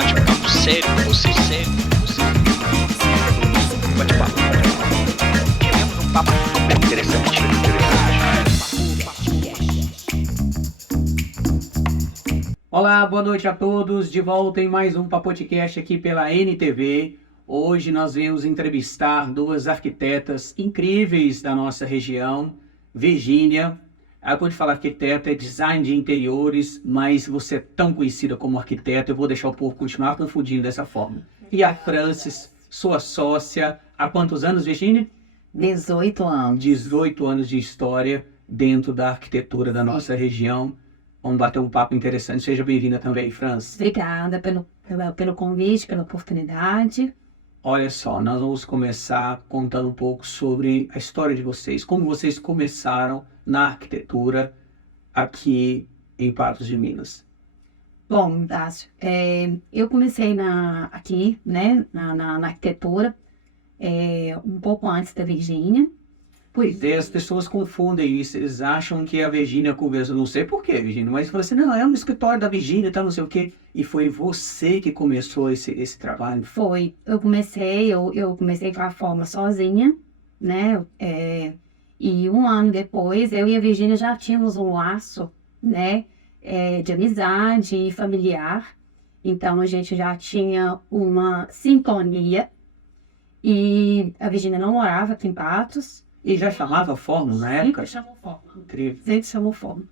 bate-papo sério com você, sério. Bate-papo. Tivemos um papo super interessante. Olá, boa noite a todos. De volta em mais um podcast aqui pela NTV. Hoje nós viemos entrevistar duas arquitetas incríveis da nossa região. Virgínia, quando fala arquiteta é design de interiores, mas você é tão conhecida como arquiteta, eu vou deixar o povo continuar confundindo dessa forma. E a Frances, sua sócia, há quantos anos, Virgínia? 18 anos. 18 anos de história dentro da arquitetura da nossa região. Vamos bater um papo interessante. Seja bem-vinda também, Frances. Obrigada pelo convite, pela oportunidade. Olha só, nós vamos começar contando um pouco sobre a história de vocês. Como vocês começaram na arquitetura aqui em Patos de Minas. Bom, Dácio, eu comecei aqui, né, na arquitetura, um pouco antes da Virgínia. Pois é, as pessoas confundem isso, eles acham que a Virgínia conversou, não sei por quê, Virgínia, mas fala assim, não, é um escritório da Virgínia, tá, não sei o quê, e foi você que começou esse trabalho? Foi, eu comecei com a forma sozinha, né, e um ano depois, eu e a Virgínia já tínhamos um laço, né, de amizade e familiar, então a gente já tinha uma sintonia, e a Virgínia não morava aqui em Patos. E já chamava Fórmula na época? Sempre chamou Fórmula. Incrível. Sempre chamou Fórmula.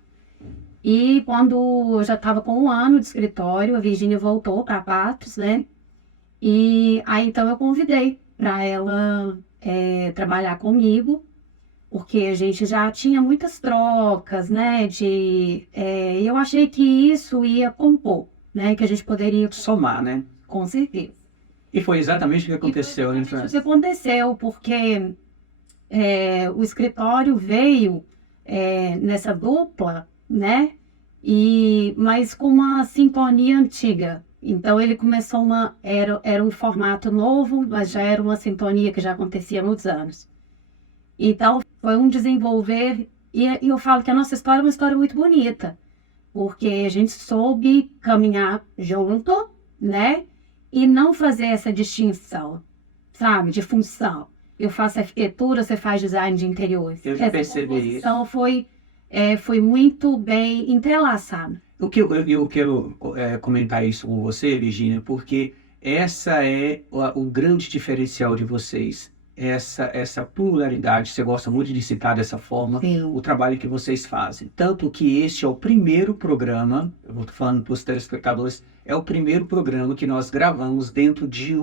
E quando eu já estava com um ano de escritório, a Virgínia voltou para Patos, né? E aí então eu convidei para ela trabalhar comigo, porque a gente já tinha muitas trocas, né? Eu achei que isso ia compor, né? Que a gente poderia somar, né? Com certeza. E foi exatamente o que aconteceu, né, Frances? O que aconteceu, porque o escritório veio nessa dupla, né? Mas com uma sintonia antiga. Então ele começou era um formato novo, mas já era uma sintonia que já acontecia há muitos anos. Então foi um desenvolver, e eu falo que a nossa história é uma história muito bonita, porque a gente soube caminhar junto, né? E não fazer essa distinção, sabe, de função. Eu faço arquitetura, você faz design de interiores. Eu já percebi isso. Então foi muito bem entrelaçada. Eu quero comentar isso com você, Virgínia, porque essa é o grande diferencial de vocês. Essa pluralidade, você gosta muito de citar dessa forma, Sim. O trabalho que vocês fazem. Tanto que este é o primeiro programa, eu vou falando para os telespectadores, é o primeiro programa que nós gravamos dentro de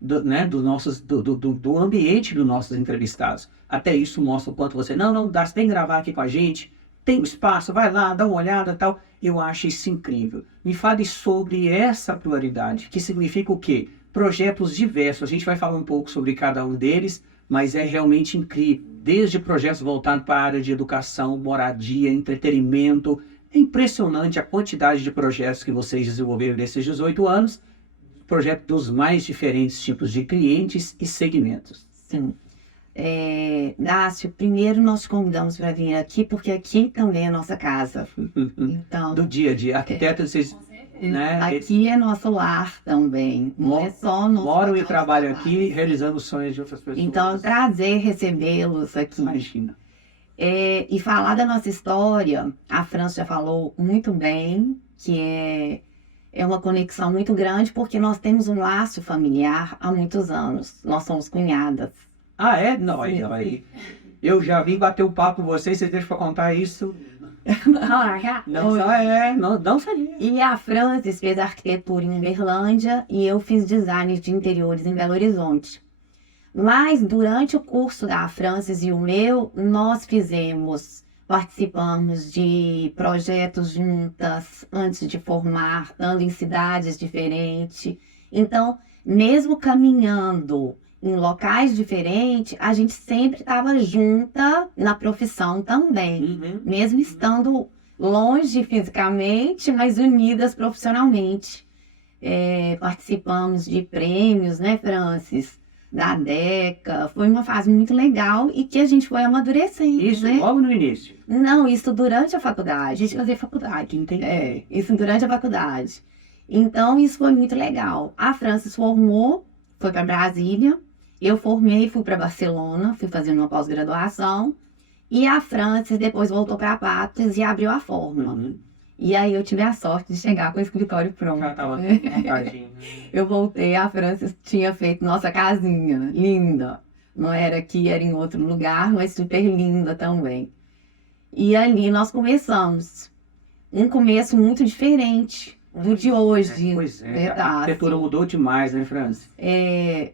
do ambiente dos nossos entrevistados. Até isso mostra o quanto você, não dá, você tem que gravar aqui com a gente, tem um espaço, vai lá, dá uma olhada e tal. Eu acho isso incrível. Me fale sobre essa pluralidade, que significa o quê? Projetos diversos, a gente vai falar um pouco sobre cada um deles, mas é realmente incrível. Desde projetos voltados para a área de educação, moradia, entretenimento. É impressionante a quantidade de projetos que vocês desenvolveram nesses 18 anos, projetos dos mais diferentes tipos de clientes e segmentos. Sim. Dácio, primeiro nós te convidamos para vir aqui, porque aqui também é a nossa casa. Então, do dia a dia. Arquitetos, vocês... Né? Aqui é nosso lar também. Não é só nosso moram e trabalham aqui, realizando os sonhos de outras pessoas. Então, é um prazer recebê-los aqui. Imagina. E falar da nossa história, a Frances já falou muito bem, que é uma conexão muito grande, porque nós temos um laço familiar há muitos anos. Nós somos cunhadas. Ah, é? Não, aí. Eu já vim bater um papo com vocês deixam para contar isso? Não sabia. E a Frances fez arquitetura em Uberlândia e eu fiz design de interiores em Belo Horizonte. Mas durante o curso da Frances e o meu, nós participamos de projetos juntas antes de formar, andando em cidades diferentes. Então, mesmo caminhando em locais diferentes, a gente sempre estava junta na profissão também, mesmo estando longe fisicamente, mas unidas profissionalmente. Participamos de prêmios, né, Frances? Da DECA, foi uma fase muito legal e que a gente foi amadurecendo. Isso, né? logo no início? Não, isso durante a faculdade. A gente fazia faculdade. Entendi. Isso durante a faculdade. Então, isso foi muito legal. A Francis formou, foi para Brasília, eu formei, fui para Barcelona, fui fazendo uma pós-graduação, e a Francis depois voltou para Patos e abriu a Fórmula. Uhum. E aí eu tive a sorte de chegar com o escritório pronto. Já tava montadinho. Eu voltei, a Francis tinha feito nossa casinha, linda. Não era aqui, era em outro lugar, mas super linda também. E ali nós começamos. Um começo muito diferente do de hoje. Pois é, a Verdade. arquitetura mudou demais, né, Francis?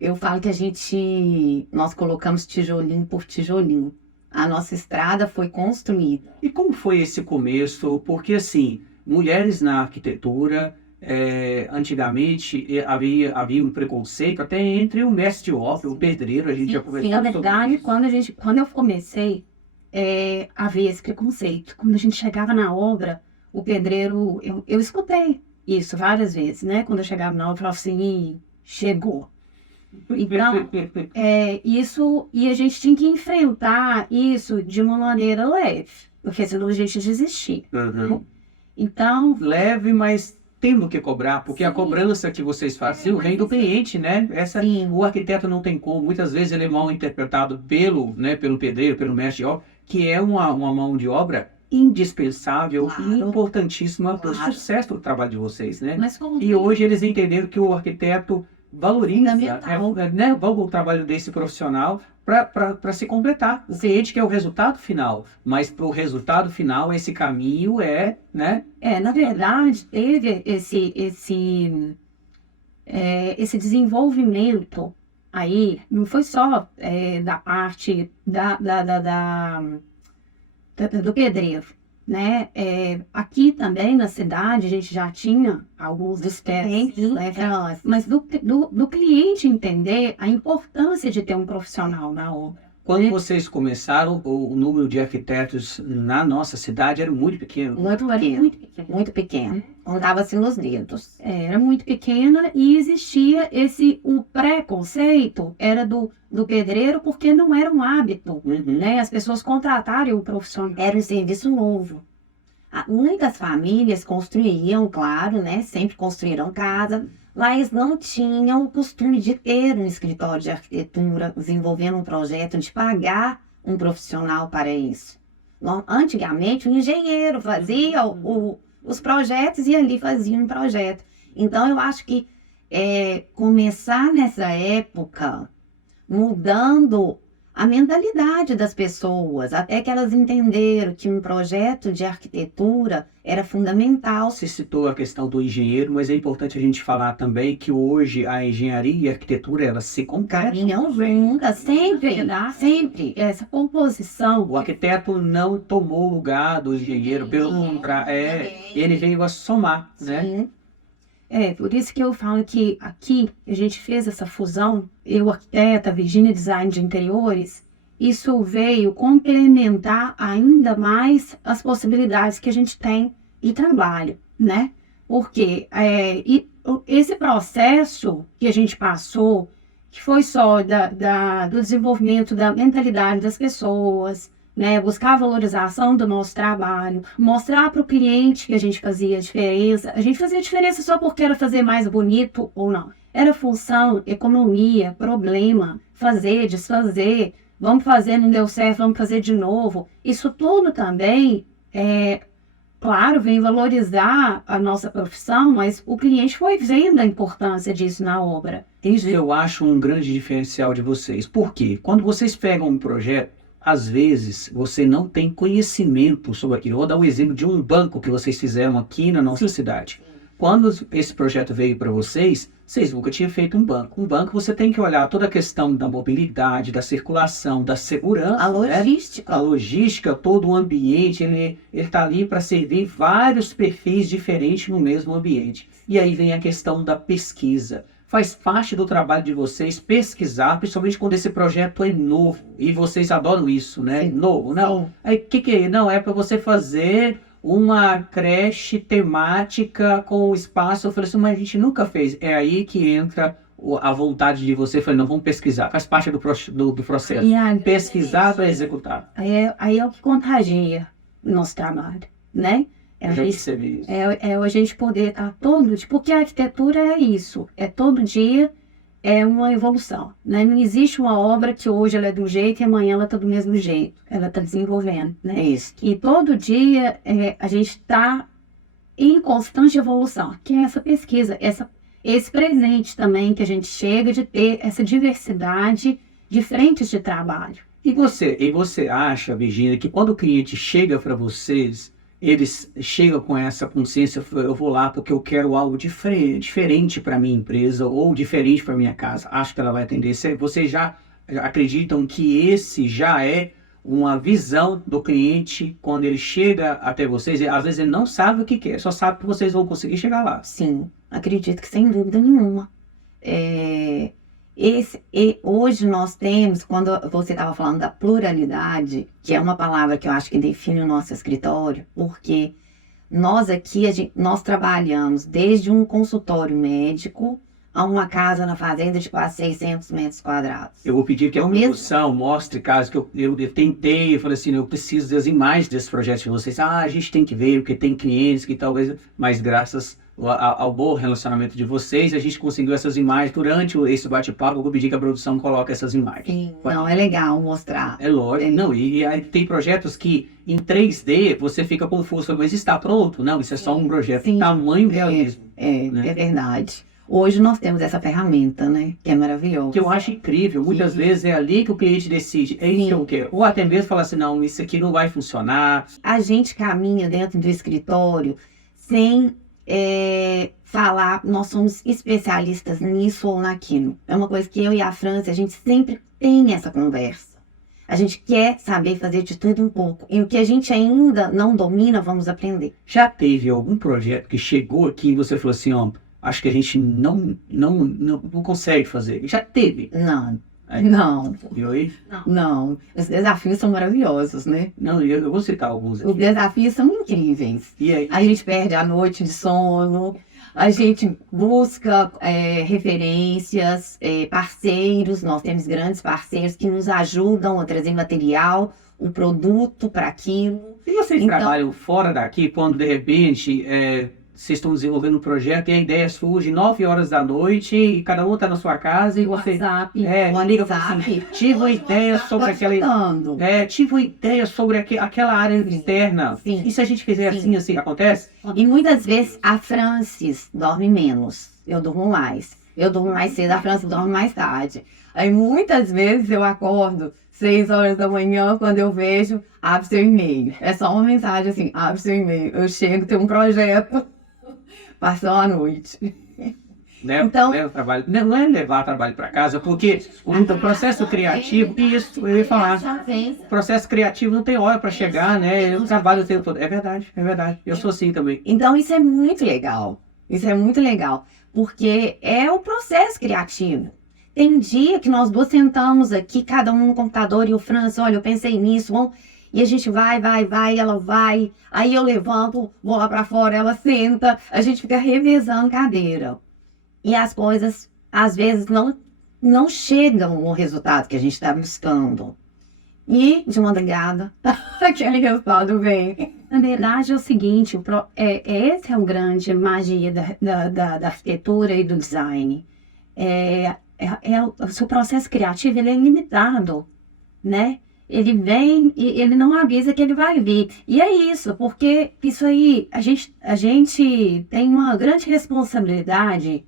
Eu falo que nós colocamos tijolinho por tijolinho. A nossa estrada foi construída. E como foi esse começo? Porque, assim, mulheres na arquitetura, antigamente havia um preconceito até entre o mestre de obra, o pedreiro, a gente já conversou Na sobre verdade, isso. quando eu comecei, havia esse preconceito. Quando a gente chegava na obra, o pedreiro, eu escutei isso várias vezes, né? Quando eu chegava na obra, eu falava assim, "Ih, chegou." Então, isso, e a gente tinha que enfrentar isso de uma maneira leve, porque senão a gente desistia. Uhum. Então, Leve, mas tendo que cobrar, porque a Sim. cobrança que vocês faziam vem do cliente, né? Sim. O arquiteto não tem como, muitas vezes ele é mal interpretado pelo pedreiro, pelo mestre de obra, que é uma mão de obra indispensável e Claro. importantíssima para o Claro. sucesso do trabalho de vocês, né? mas como E hoje eles entenderam que o arquiteto valoriza, Fundamental. né, o trabalho desse profissional para se completar. O cliente quer o resultado final, mas para o resultado final esse caminho né? na verdade, teve esse desenvolvimento aí, não foi só da parte do pedreiro, né? Aqui também na cidade a gente já tinha alguns experientes, né? Mas do cliente entender a importância de ter um profissional na obra. Quando vocês começaram, o número de arquitetos na nossa cidade era muito pequeno. Muito pequeno, muito pequeno. Contava-se nos dedos. Era muito pequena e existia o preconceito, era do pedreiro, porque não era um hábito, Uhum. né? As pessoas contratarem um profissional. Era um serviço novo. Muitas famílias construíam, claro, né? Sempre construíram casa, mas não tinham o costume de ter um escritório de arquitetura, desenvolvendo um projeto, de pagar um profissional para isso. Antigamente, o engenheiro fazia os projetos e ali fazia um projeto. Então, eu acho que começar nessa época, mudando a mentalidade das pessoas, até que elas entenderam que um projeto de arquitetura era fundamental. Você citou a questão do engenheiro, mas é importante a gente falar também que hoje a engenharia e a arquitetura, elas se Caminham juntas, sempre. Essa composição. O arquiteto não tomou o lugar do engenheiro, pelo contrário, ele veio a somar, né? Sim. Por isso que eu falo que aqui a gente fez essa fusão, eu arquiteta, Virgínia design de interiores, isso veio complementar ainda mais as possibilidades que a gente tem de trabalho, né? Porque esse processo que a gente passou, que foi só do desenvolvimento da mentalidade das pessoas, né, buscar a valorização do nosso trabalho, mostrar para o cliente que a gente fazia diferença. A gente fazia diferença só porque era fazer mais bonito ou não. Era função, economia, problema, fazer, desfazer, vamos fazer, não deu certo, vamos fazer de novo. Isso tudo também, claro, vem valorizar a nossa profissão, mas o cliente foi vendo a importância disso na obra. Isso eu acho um grande diferencial de vocês. Por quê? Quando vocês pegam um projeto, às vezes você não tem conhecimento sobre aquilo. Vou dar um exemplo de um banco que vocês fizeram aqui na nossa cidade. Quando esse projeto veio para vocês nunca tinham feito um banco. Um banco você tem que olhar toda a questão da mobilidade, da circulação, da segurança. A logística. Né? A logística, todo o ambiente, ele está ali para servir vários perfis diferentes no mesmo ambiente. E aí vem a questão da pesquisa. Faz parte do trabalho de vocês pesquisar, principalmente quando esse projeto é novo. E vocês adoram isso, né? Sim. Novo, não. Aí o que é? Não, é para você fazer uma creche temática com espaço. Eu falei assim, mas a gente nunca fez. É aí que entra a vontade de você. Eu falei, não, vamos pesquisar. Faz parte do processo. Pesquisar para executar. Aí é o que contagia o nosso trabalho, né? É Eu a já gente, percebi isso. é a gente poder estar todo dia, porque a arquitetura é isso, é todo dia é uma evolução, né? Não existe uma obra que hoje ela é de um jeito e amanhã ela está do mesmo jeito, ela está desenvolvendo, né? Isso. E todo dia a gente está em constante evolução, que é essa pesquisa, esse presente também que a gente chega de ter essa diversidade de frentes de trabalho. E você acha, Virginia, que quando o cliente chega para vocês, eles chegam com essa consciência, eu vou lá porque eu quero algo diferente para minha empresa ou diferente para minha casa, acho que ela vai atender. Vocês já acreditam que esse já é uma visão do cliente quando ele chega até vocês? E, às vezes ele não sabe o que quer, só sabe que vocês vão conseguir chegar lá. Sim, acredito que sem dúvida nenhuma. Hoje nós temos, quando você estava falando da pluralidade, que é uma palavra que eu acho que define o nosso escritório, porque nós aqui, nós trabalhamos desde um consultório médico a uma casa na fazenda de quase 600 metros quadrados. Eu vou pedir que a O mesmo- produção mostre casos que eu tentei, eu falei assim, eu preciso das imagens desse projeto de vocês. A gente tem que ver, porque tem clientes que talvez, mas graças ao bom relacionamento de vocês, a gente conseguiu essas imagens durante esse bate-papo. Eu vou pedir que a produção coloque essas imagens. Sim, não, é legal mostrar. É lógico. Não, e aí tem projetos que em 3D você fica confuso, mas está pronto? Não, isso é só um projeto. Sim. Tamanho realismo. É verdade. Hoje nós temos essa ferramenta, né? Que é maravilhosa. Que eu acho incrível. Muitas Sim. vezes é ali que o cliente decide, é isso que eu quero. Ou até mesmo falar assim, não, isso aqui não vai funcionar. A gente caminha dentro do escritório sem falar, nós somos especialistas nisso ou naquilo. É uma coisa que eu e a França, a gente sempre tem essa conversa. A gente quer saber fazer de tudo um pouco. E o que a gente ainda não domina, vamos aprender. Já teve algum projeto que chegou aqui e você falou assim, ó, acho que a gente não consegue fazer. Já teve. Não, É. não, E aí? não. Os desafios são maravilhosos, né? Não, eu vou citar alguns Os aqui. desafios são incríveis. E aí? A gente perde a noite de sono, a gente busca referências, parceiros, nós temos grandes parceiros que nos ajudam a trazer material, um produto para aquilo. E vocês Então- trabalham fora daqui, quando de repente vocês estão desenvolvendo um projeto e a ideia surge 9 horas da noite e cada um está na sua casa e você WhatsApp. liga para assim, tive uma ideia sobre aquela... Escutando. tive uma ideia sobre aquela área externa. Sim. E se a gente fizer Sim. assim, acontece? E muitas vezes a Francis dorme menos, eu durmo mais. Eu durmo mais cedo, a Francis dorme mais tarde. Aí muitas vezes eu acordo 6 horas da manhã, quando eu vejo, abre seu e-mail. É só uma mensagem assim, abre seu e-mail. Eu chego, tenho um projeto, passou a noite. Então- Leva trabalho. Não é levar trabalho para casa, porque o processo criativo, isso, eu ia falar. O processo criativo não tem hora para chegar, né? Eu trabalho o tempo todo. É verdade, é verdade. Eu sou assim também. Então isso é muito legal. Isso é muito legal, porque é o processo criativo. Tem dia que nós duas sentamos aqui, cada um no computador, e o França, olha, eu pensei nisso, e a gente vai, ela vai, aí eu levanto, vou lá pra fora, ela senta, a gente fica revezando cadeira. E as coisas, às vezes, não chegam no resultado que a gente está buscando. E, de madrugada, aquele resultado vem. Na verdade é o seguinte, essa é a grande magia da arquitetura e do design. O seu processo criativo ele é ilimitado, né? Ele vem e ele não avisa que ele vai vir. E é isso, porque isso aí, a gente tem uma grande responsabilidade,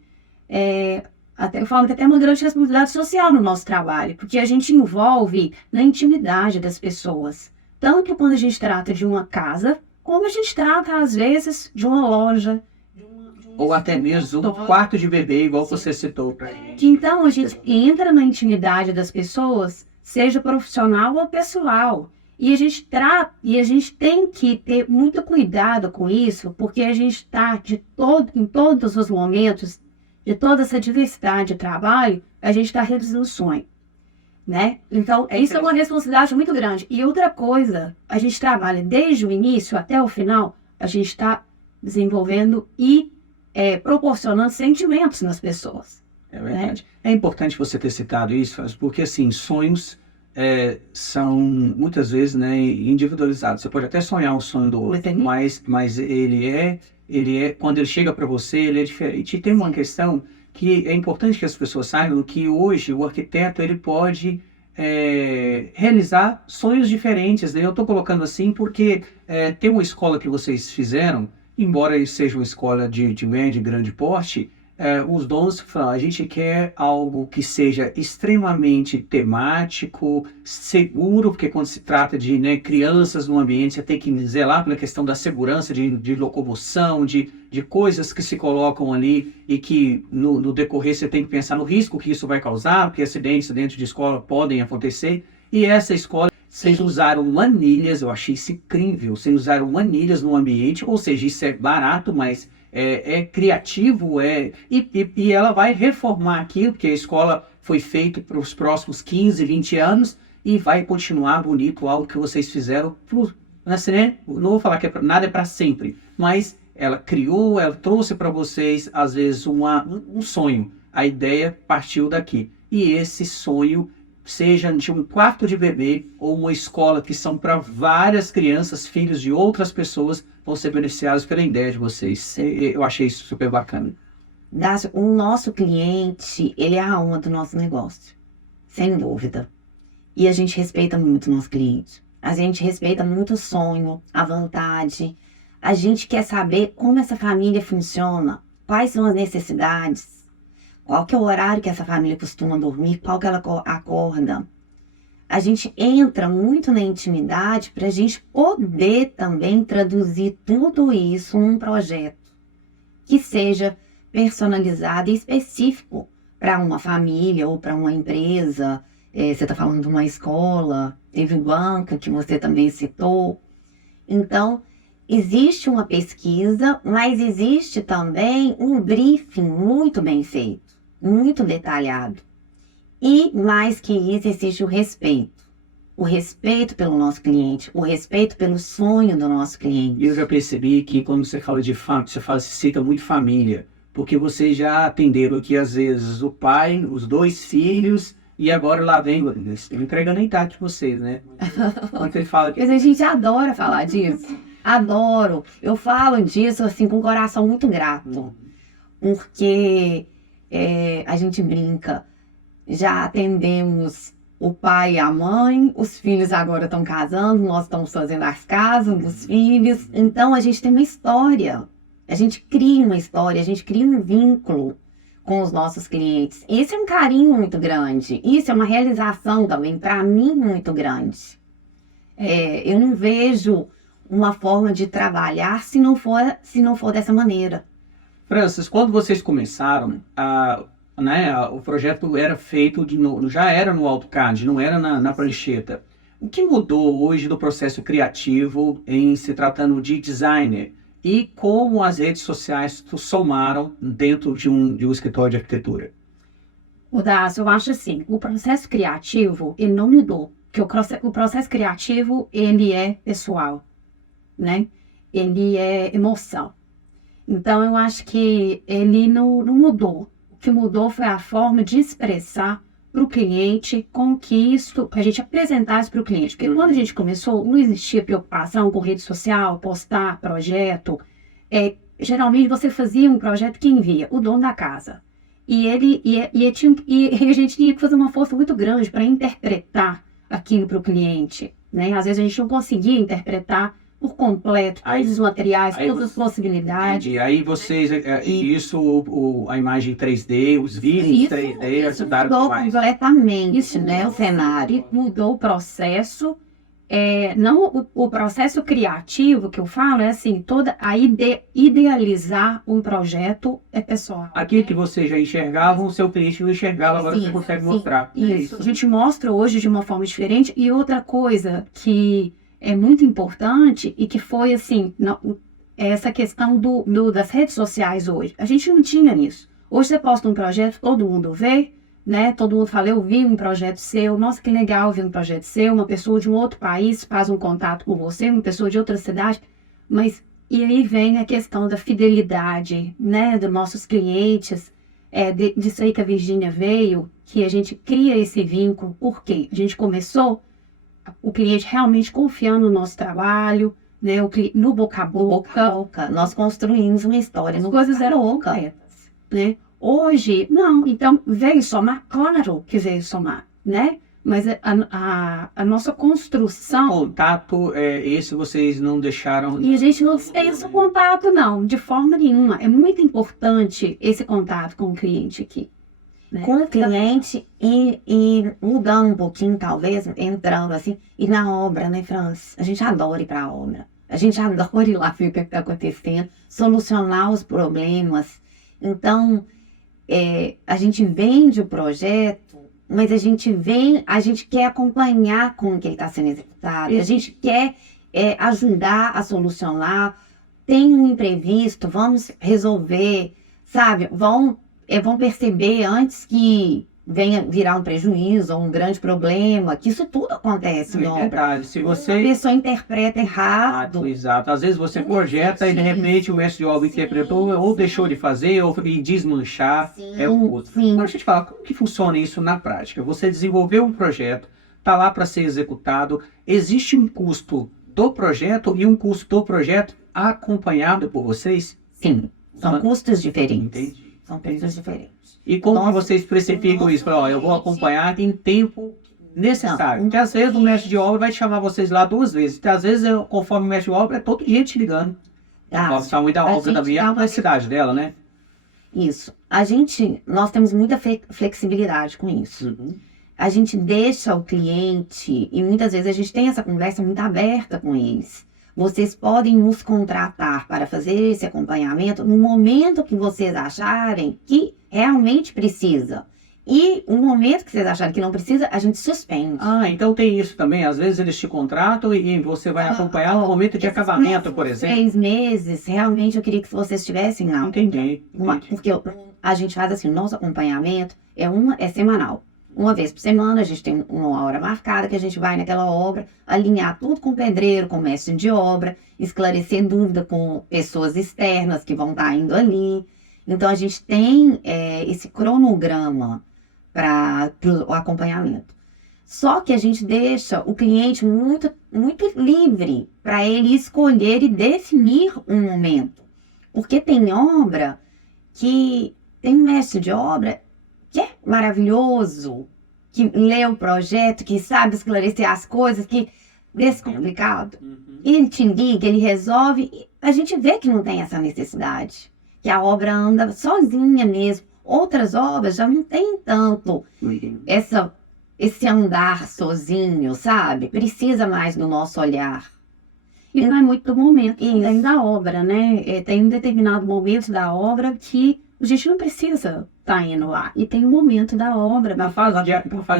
até eu falo que até uma grande responsabilidade social no nosso trabalho, porque a gente envolve na intimidade das pessoas. Tanto quando a gente trata de uma casa, como a gente trata, às vezes, de uma loja. Ou até mesmo um quarto de bebê, igual você citou pra gente. Que então a gente entra na intimidade das pessoas, seja profissional ou pessoal. E a gente tem que ter muito cuidado com isso, porque a gente está em todos os momentos, de toda essa diversidade de trabalho, a gente está realizando o sonho. Né? Então, isso é uma responsabilidade muito grande. E outra coisa, a gente trabalha desde o início até o final, a gente está desenvolvendo e proporcionando sentimentos nas pessoas. É verdade. É importante você ter citado isso, porque assim, sonhos são muitas vezes, né, individualizados. Você pode até sonhar o sonho do outro, mas ele é, quando ele chega para você, ele é diferente. E tem uma questão que é importante que as pessoas saibam que hoje o arquiteto ele pode realizar sonhos diferentes, né? Eu estou colocando assim porque tem uma escola que vocês fizeram, embora seja uma escola de médio e grande porte, os donos falam, a gente quer algo que seja extremamente temático, seguro, porque quando se trata de, né, crianças no ambiente, você tem que zelar pela questão da segurança, de locomoção, de coisas que se colocam ali e que no decorrer você tem que pensar no risco que isso vai causar, porque acidentes dentro de escola podem acontecer. E essa escola, vocês usaram anilhas, eu achei isso incrível, vocês usaram anilhas no ambiente, ou seja, isso é barato, mas é criativo, e ela vai reformar aquilo, porque a escola foi feita para os próximos 15, 20 anos e vai continuar bonito, algo que vocês fizeram, assim, né? Não vou falar que nada é para sempre, mas ela criou, ela trouxe para vocês, às vezes, um sonho. A ideia partiu daqui. E esse sonho, seja de um quarto de bebê ou uma escola que são para várias crianças, filhos de outras pessoas, vão ser beneficiados pela ideia de vocês. Eu achei isso super bacana. Dácio, o nosso cliente, ele é a alma do nosso negócio, sem dúvida. E a gente respeita muito o nosso cliente. A gente respeita muito o sonho, a vontade. A gente quer saber como essa família funciona, quais são as necessidades, qual que é o horário que essa família costuma dormir, qual que ela acorda. A gente entra muito na intimidade para a gente poder também traduzir tudo isso num projeto que seja personalizado e específico para uma família ou para uma empresa. Você está falando de uma escola, teve um banco que você também citou. Então, existe uma pesquisa, mas existe também um briefing muito bem feito, muito detalhado. E, mais que isso, existe o respeito. O respeito pelo nosso cliente, o respeito pelo sonho do nosso cliente. Eu já percebi que quando você fala de família, você cita muito família, porque vocês já atenderam aqui, às vezes, o pai, os 2 filhos, e agora lá vem, estou entregando a idade de vocês, né? Quando ele fala que... Mas a gente adora falar disso. Adoro. Eu falo disso, assim, com o coração muito grato. Porque a gente brinca. Já atendemos o pai e a mãe, os filhos agora estão casando, nós estamos fazendo as casas dos filhos. Então a gente tem uma história, a gente cria uma história, a gente cria um vínculo com os nossos clientes. Isso é um carinho muito grande, isso é uma realização também, para mim, muito grande. Eu não vejo uma forma de trabalhar se não for dessa maneira. Francis, quando vocês começaram, o projeto era feito já era no AutoCAD, não era na prancheta. O que mudou hoje do processo criativo em se tratando de designer? E como as redes sociais somaram dentro de um escritório de arquitetura? Dácio, eu acho assim, o processo criativo, ele não mudou. Porque o processo criativo, ele é pessoal, né? Ele é emoção. Então, eu acho que ele não mudou. O que mudou foi a forma de expressar para o cliente com que isso, para a gente apresentar isso para o cliente. Porque quando a gente começou, não existia preocupação com rede social, postar projeto. Geralmente você fazia um projeto que envia o dono da casa. E a gente tinha que fazer uma força muito grande para interpretar aquilo para o cliente, né? Às vezes a gente não conseguia interpretar por completo todos os materiais, todas as possibilidades. E aí vocês, a imagem 3D, os vídeos 3D, ajudaram mudou demais. completamente, né, o cenário. Mudou o processo. Não o processo criativo que eu falo é assim, toda a idealizar um projeto é pessoal. Aquilo que vocês já enxergavam, o seu cliente não enxergava, agora você consegue mostrar. Isso. A gente mostra hoje de uma forma diferente. E outra coisa que é muito importante e que foi assim, essa questão das redes sociais hoje. A gente não tinha isso. Hoje você posta um projeto, todo mundo vê, né? Todo mundo fala, eu vi um projeto seu, nossa, que legal ver um projeto seu, uma pessoa de um outro país faz um contato com você, uma pessoa de outra cidade, e aí vem a questão da fidelidade, né, dos nossos clientes. disso aí que a Virgínia veio, que a gente cria esse vínculo, porque a gente começou o cliente realmente confiando no nosso trabalho, né, no boca a boca, Nós construímos uma história. as No coisas eram boca. concretas, né? Hoje, não, então veio somar, claro que veio somar, né? Mas a nossa construção, Contato, esse vocês não deixaram. e a gente não dispensa o contato, não, de forma nenhuma. É muito importante esse contato com o cliente aqui. Né? Com o cliente e mudando um pouquinho, talvez, entrando assim, e na obra, né, Franz? A gente adora ir para a obra. A gente adora ir lá ver o que está acontecendo, solucionar os problemas. Então, a gente vende o projeto, mas a gente quer acompanhar como que ele está sendo executado. A gente quer ajudar a solucionar. Tem um imprevisto, vamos resolver, sabe? Vão perceber antes que venha virar um prejuízo ou um grande problema, que isso tudo acontece em É obra. verdade. Se A você. pessoa interpreta errado. Exato. Às vezes você projeta e de repente o mestre de obra interpretou ou deixou de fazer ou e desmanchar. É o custo. Sim. Agora deixa eu te falar, como que funciona isso na prática? Você desenvolveu um projeto, está lá para ser executado, existe um custo do projeto e um custo do projeto acompanhado por vocês? Sim, são custos diferentes. Entendi. São custos diferentes. E como que Nossa, vocês precificam isso? Falam, ó, eu vou acompanhar em tempo necessário. Porque às vezes o mestre de obra vai te chamar vocês lá 2 vezes. Porque às vezes, conforme o mestre de obra, é todo dia te ligando. Tá? Gosta muito da a obra gente também, dá a uma- necessidade dela, né? Isso. Nós temos muita flexibilidade com isso. A gente deixa o cliente, e muitas vezes a gente tem essa conversa muito aberta com eles. Vocês podem nos contratar para fazer esse acompanhamento no momento que vocês acharem que realmente precisa. E no momento que vocês acharem que não precisa, a gente suspende. Ah, então tem isso também. Às vezes eles te contratam e você vai acompanhar no momento de Esses acabamento, por próximos exemplo. 3 meses, realmente eu queria que vocês estivessem lá. Entendi. Porque a gente faz assim, o nosso acompanhamento é semanal. Uma vez por semana, a gente tem uma hora marcada que a gente vai naquela obra, alinhar tudo com o pedreiro, com o mestre de obra, esclarecer dúvida com pessoas externas que vão estar indo ali. Então, a gente tem esse cronograma para o acompanhamento. Só que a gente deixa o cliente muito, muito livre para ele escolher e definir um momento. Porque tem obra que tem um mestre de obra que é maravilhoso, que lê o projeto, que sabe esclarecer as coisas, que descomplicado. Ele te liga, ele resolve, e a gente vê que não tem essa necessidade, que a obra anda sozinha mesmo. Outras obras já não tem tanto esse andar sozinho, sabe? Precisa mais do nosso olhar. e não é muito do momento também da obra, né? Tem um determinado momento da obra que a gente não precisa estar indo lá. E tem um momento da obra. Na fase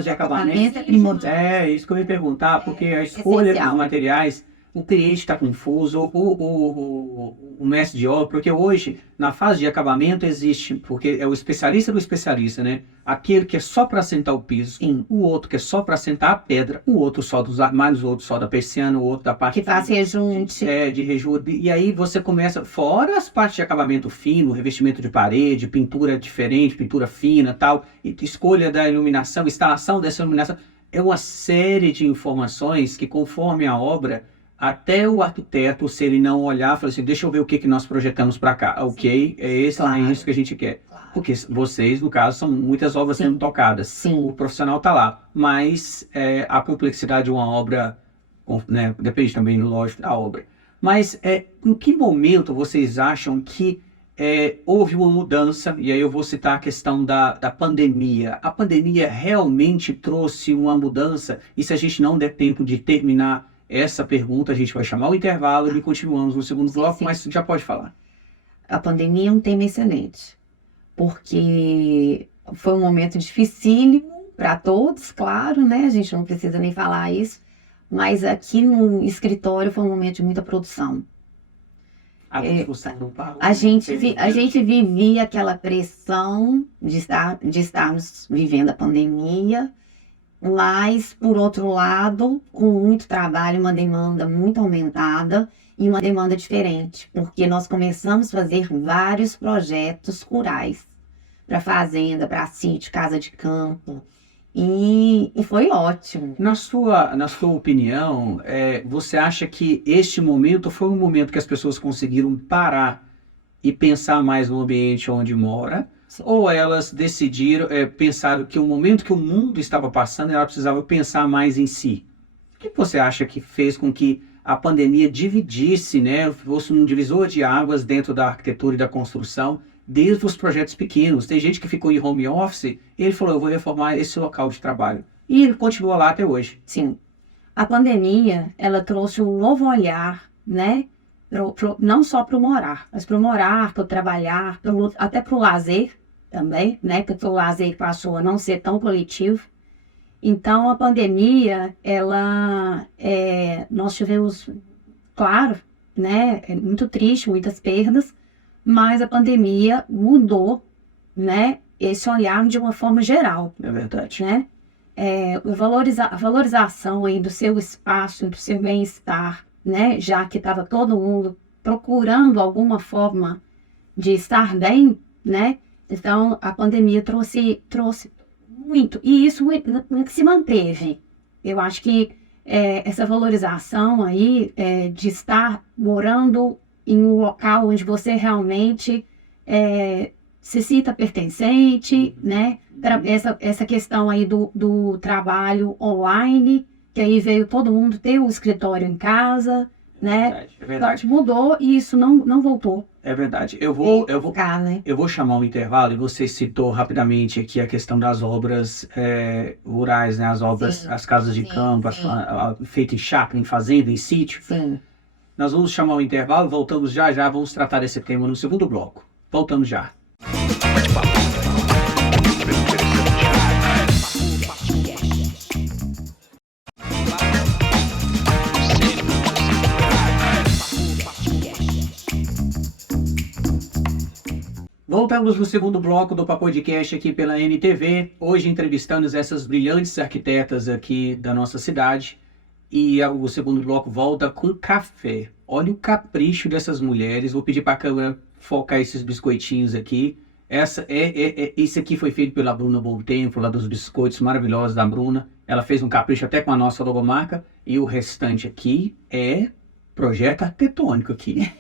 de acabamento, é primordial. isso que eu ia perguntar, porque a escolha essencial. dos materiais, o cliente está confuso, o mestre de obra, porque hoje, na fase de acabamento, existe, porque é o especialista do especialista, né? Aquele que é só para assentar o piso, Sim. o outro que é só para assentar a pedra, o outro só dos armários, o outro só da persiana, o outro da parte Que faz rejunte. de rejunte. E aí você começa, fora as partes de acabamento fino, revestimento de parede, pintura diferente, pintura fina tal, e escolha da iluminação, instalação dessa iluminação. É uma série de informações que, conforme a obra, até o arquiteto, se ele não olhar, fala assim, deixa eu ver o que que nós projetamos para cá. Ok, é Claro. isso que a gente quer. Porque vocês, no caso, são muitas obras Sim. sendo tocadas. Sim. O profissional está lá, mas a complexidade de uma obra, né, depende também, lógico, da obra. Mas em que momento vocês acham que houve uma mudança? E aí eu vou citar a questão da pandemia. A pandemia realmente trouxe uma mudança? E se a gente não der tempo de terminar essa pergunta, a gente vai chamar o intervalo e continuamos no segundo bloco, sim. mas já pode falar. A pandemia é um tema excelente, porque foi um momento dificílimo para todos, claro, né? A gente não precisa nem falar isso, mas aqui no escritório foi um momento de muita produção. A discussão não parou. A gente vivia aquela pressão de estarmos vivendo a pandemia, mas, por outro lado, com muito trabalho, uma demanda muito aumentada e uma demanda diferente, porque nós começamos a fazer vários projetos rurais. para fazenda, para sítio, casa de campo. E foi ótimo. Na sua opinião, você acha que este momento foi um momento que as pessoas conseguiram parar e pensar mais no ambiente onde mora? Ou elas decidiram, pensaram que o momento que o mundo estava passando, ela precisava pensar mais em si? O que você acha que fez com que a pandemia dividisse, né, fosse um divisor de águas dentro da arquitetura e da construção, desde os projetos pequenos? Tem gente que ficou em home office e ele falou, eu vou reformar esse local de trabalho. E ele continua lá até hoje. Sim. A pandemia, ela trouxe um novo olhar, né? Não só para o morar, mas para o morar, para o trabalhar, até para o lazer também, né? Porque o lazer passou a não ser tão coletivo. Então, a pandemia, nós tivemos, claro, né? É muito triste, muitas perdas, mas a pandemia mudou, né? Esse olhar de uma forma geral. É verdade. Né? A valorização aí do seu espaço, do seu bem-estar, né? Já que estava todo mundo procurando alguma forma de estar bem, né? Então, a pandemia trouxe muito, e isso se manteve. Eu acho que essa valorização aí de estar morando em um local onde você realmente se sinta pertencente, né? Essa questão aí do trabalho online, que aí veio todo mundo ter um escritório em casa, né? É verdade. Mudou e isso não voltou. É verdade. Eu vou Né? Eu vou chamar um intervalo e você citou rapidamente aqui a questão das obras rurais, né? As obras, Sim, as casas de sim, campo, sim. feitas em chácara, em fazenda, em sítio. Sim. Nós vamos chamar um intervalo, voltamos já, vamos tratar desse tema no segundo bloco. Voltamos já. Bate-papo. Voltamos no segundo bloco do Papo Podcast aqui pela NTV. Hoje entrevistando essas brilhantes arquitetas aqui da nossa cidade. E o segundo bloco volta com café. Olha o capricho dessas mulheres. Vou pedir para a câmera focar esses biscoitinhos aqui. Esse aqui foi feito pela Bruna Bom Tempo, lá dos biscoitos maravilhosos da Bruna. Ela fez um capricho até com a nossa logomarca. E o restante aqui é projeto arquitetônico aqui.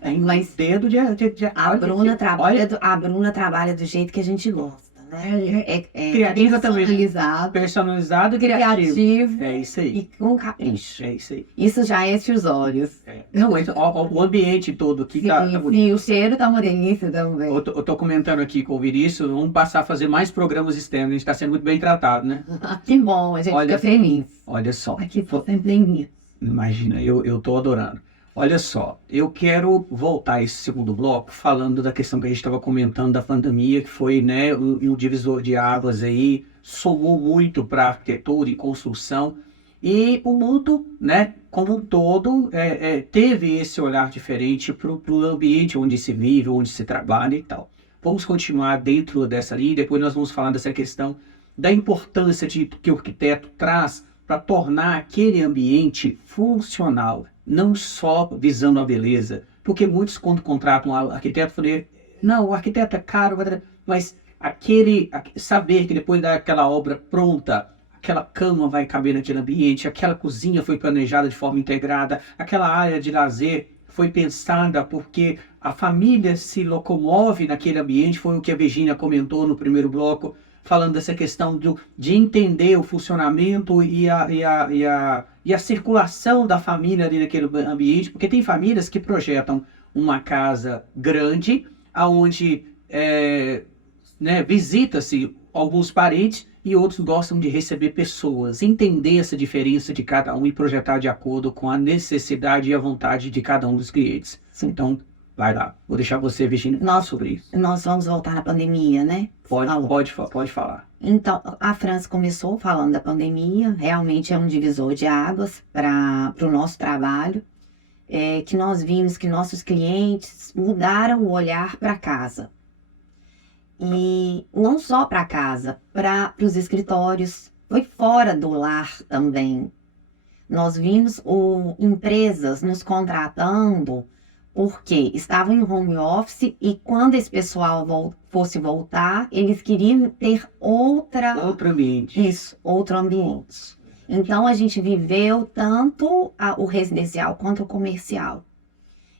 Tem Mas dedo de a Bruna trabalha do jeito que a gente gosta, né? Criativa também. Personalizado, Personalizado e criativo. criativo É isso aí. e com capricho. É isso aí. Isso já enche os olhos. Não, mas o ambiente todo aqui tá bonito. E o cheiro tá uma delícia também. Eu tô comentando aqui com o Vinícius, vamos passar a fazer mais programas externos. A gente está sendo muito bem tratado, né? Que bom, a gente Olha, fica feliz. Olha só. Aqui tô sempre bem. Imagina, eu tô adorando. Olha só, eu quero voltar esse segundo bloco falando da questão que a gente estava comentando da pandemia, que foi, né, um divisor de águas aí, somou muito para a arquitetura e construção, e o mundo, né, como um todo, teve esse olhar diferente para o ambiente onde se vive, onde se trabalha e tal. Vamos continuar dentro dessa linha, depois nós vamos falar dessa questão da importância que o arquiteto traz para tornar aquele ambiente funcional, não só visando a beleza. Porque muitos, quando contratam um arquiteto, falam, não, o arquiteto é caro, mas saber que depois daquela obra pronta, aquela cama vai caber naquele ambiente, aquela cozinha foi planejada de forma integrada, aquela área de lazer foi pensada porque a família se locomove naquele ambiente, foi o que a Virginia comentou no primeiro bloco, falando dessa questão de entender o funcionamento e a circulação da família ali naquele ambiente, porque tem famílias que projetam uma casa grande, onde visita-se alguns parentes e outros gostam de receber pessoas, entender essa diferença de cada um e projetar de acordo com a necessidade e a vontade de cada um dos clientes. Então, vai lá, vou deixar você, Virginia, falar sobre isso. Nós vamos voltar na pandemia, né? Pode falar. Então, a França começou falando da pandemia, realmente é um divisor de águas para o nosso trabalho, que nós vimos que nossos clientes mudaram o olhar para casa. E não só para casa, para os escritórios, foi fora do lar também. Nós vimos empresas nos contratando porque estavam em home office e quando esse pessoal fosse voltar, eles queriam ter Outro ambiente. outro ambiente. Então a gente viveu tanto o residencial quanto o comercial.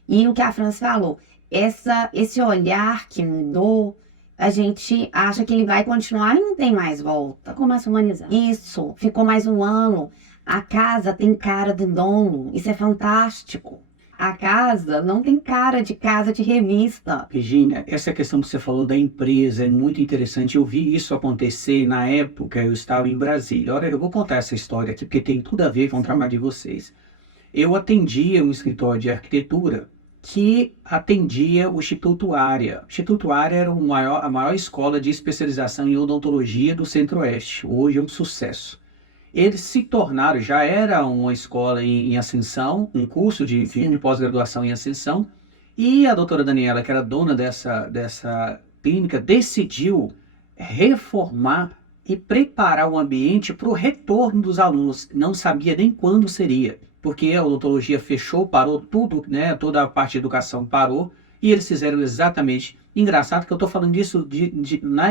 E o que a França falou, esse olhar que mudou, a gente acha que ele vai continuar e não tem mais volta. Ficou mais humanizado. Isso, ficou mais um ano. A casa tem cara do dono, isso é fantástico. A casa não tem cara de casa de revista. Virgínia, essa questão que você falou da empresa é muito interessante. Eu vi isso acontecer na época, eu estava em Brasília. Olha, eu vou contar essa história aqui, porque tem tudo a ver com o trabalho de vocês. Eu atendia um escritório de arquitetura que atendia o Instituto Área. O Instituto Área era a maior escola de especialização em odontologia do Centro-Oeste. Hoje é um sucesso. Eles se tornaram, já era uma escola em ascensão, um curso de pós-graduação em ascensão, e a doutora Daniela, que era dona dessa clínica, decidiu reformar e preparar o ambiente para o retorno dos alunos. Não sabia nem quando seria, porque a odontologia fechou, parou tudo, né, toda a parte de educação parou, e eles fizeram exatamente. Engraçado que eu estou falando disso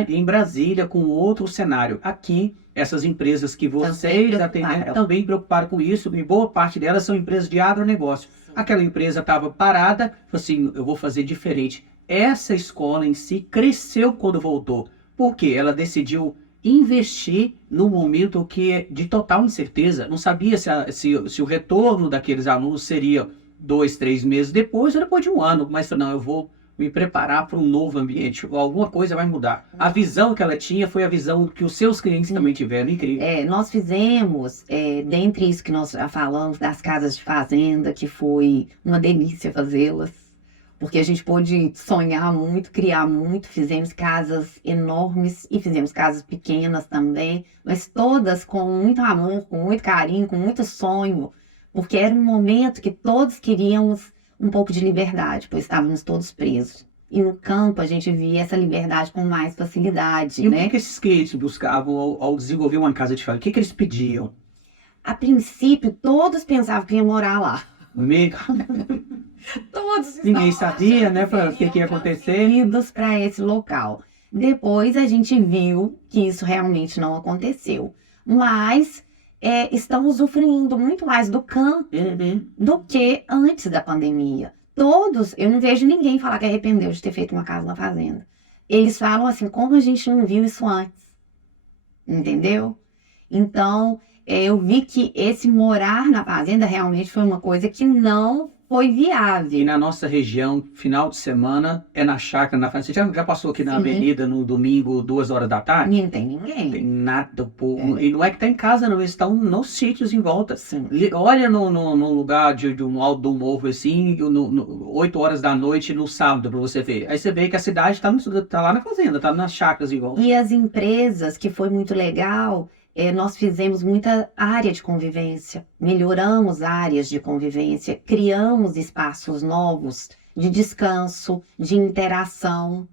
em Brasília, com outro cenário. Aqui, essas empresas que vocês atendem também preocuparam com isso, e boa parte delas são empresas de agronegócio. Aquela empresa estava parada, falou assim, eu vou fazer diferente. Essa escola em si cresceu quando voltou. Por quê? Ela decidiu investir no momento que é de total incerteza. Não sabia se o retorno daqueles alunos seria 2, 3 meses depois ou depois de um ano. Mas não, eu vou me preparar para um novo ambiente. Alguma coisa vai mudar. A visão que ela tinha foi a visão que os seus clientes também tiveram. Incrível. Nós fizemos, dentre isso que nós já falamos, das casas de fazenda, que foi uma delícia fazê-las. Porque a gente pôde sonhar muito, criar muito, fizemos casas enormes e fizemos casas pequenas também, mas todas com muito amor, com muito carinho, com muito sonho, porque era um momento que todos queríamos um pouco de liberdade, pois estávamos todos presos. E no campo a gente via essa liberdade com mais facilidade, E né? o que esses clientes buscavam ao desenvolver uma casa de família? O que eles pediam? A princípio, todos pensavam que ia morar lá. Todos Ninguém sabia, né, o que ia acontecer. Idos para esse local. Depois a gente viu que isso realmente não aconteceu. Mas estão usufruindo muito mais do campo do que antes da pandemia. Todos, eu não vejo ninguém falar que arrependeu de ter feito uma casa na fazenda. Eles falam assim, como a gente não viu isso antes? Entendeu? Então, eu vi que esse morar na fazenda realmente foi uma coisa que não foi viável. E na nossa região, final de semana, é na chácara, na fazenda. Você já passou aqui na Sim. avenida no domingo, 2 horas da tarde? Não tem ninguém. Não tem nada, o povo. E não é que tá em casa, não. Eles estão nos sítios em volta. Sim. Olha no lugar de um alto do morro, assim, 8 horas da noite no sábado, pra você ver. Aí você vê que a cidade tá lá na fazenda, tá nas chácaras em volta. E as empresas, que foi muito legal, nós fizemos muita área de convivência, melhoramos áreas de convivência, criamos espaços novos de descanso, de interação,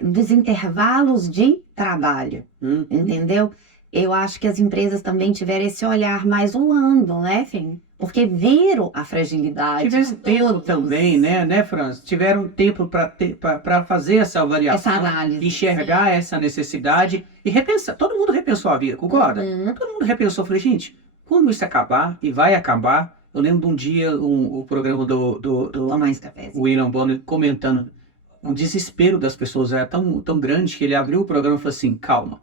dos intervalos de trabalho, entendeu? Eu acho que as empresas também tiveram esse olhar mais humano, né, Fim? Porque viram a fragilidade. Tiveram tempo também, né, Franz? Tiveram tempo para fazer essa avaliação, Essa análise. enxergar essa necessidade e repensar. Todo mundo repensou a vida, concorda? Todo mundo repensou. Falei, gente, quando isso acabar, e vai acabar, eu lembro de um dia o programa do Tomar esse cafezinho. William Bonner comentando, o desespero das pessoas era tão grande que ele abriu o programa e falou assim, calma,